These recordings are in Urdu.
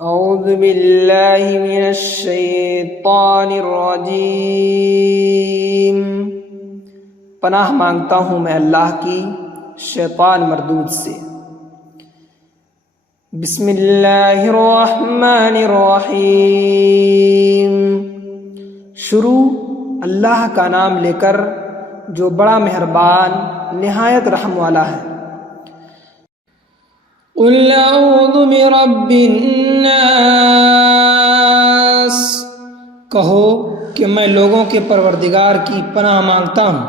اعوذ باللہ من الشیطان الرجیم، پناہ مانگتا ہوں میں اللہ کی شیطان مردود سے۔ بسم اللہ الرحمن الرحیم، شروع اللہ کا نام لے کر جو بڑا مہربان نہایت رحم والا ہے۔ قل اعوذ برب الناس، کہو کہ میں لوگوں کے پروردگار کی پناہ مانگتا ہوں۔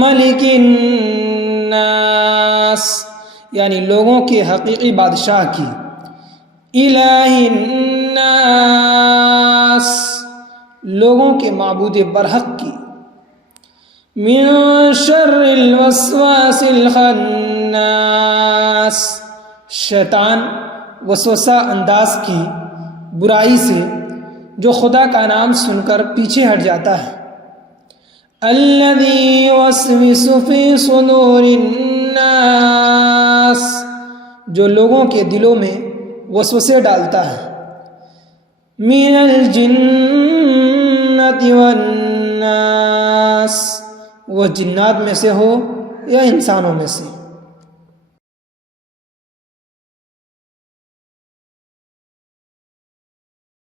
ملک الناس، یعنی لوگوں کے حقیقی بادشاہ کی۔ الہ الناس، لوگوں کے معبود برحق کی۔ من شر الوسواس الخناس، شیطان وسوسہ انداز کی برائی سے جو خدا کا نام سن کر پیچھے ہٹ جاتا ہے۔ الذی یوسوس فی صدور الناس، جو لوگوں کے دلوں میں وسوسے ڈالتا ہے۔ من الجنۃ والناس، وہ جنات میں سے ہو یا انسانوں میں سے۔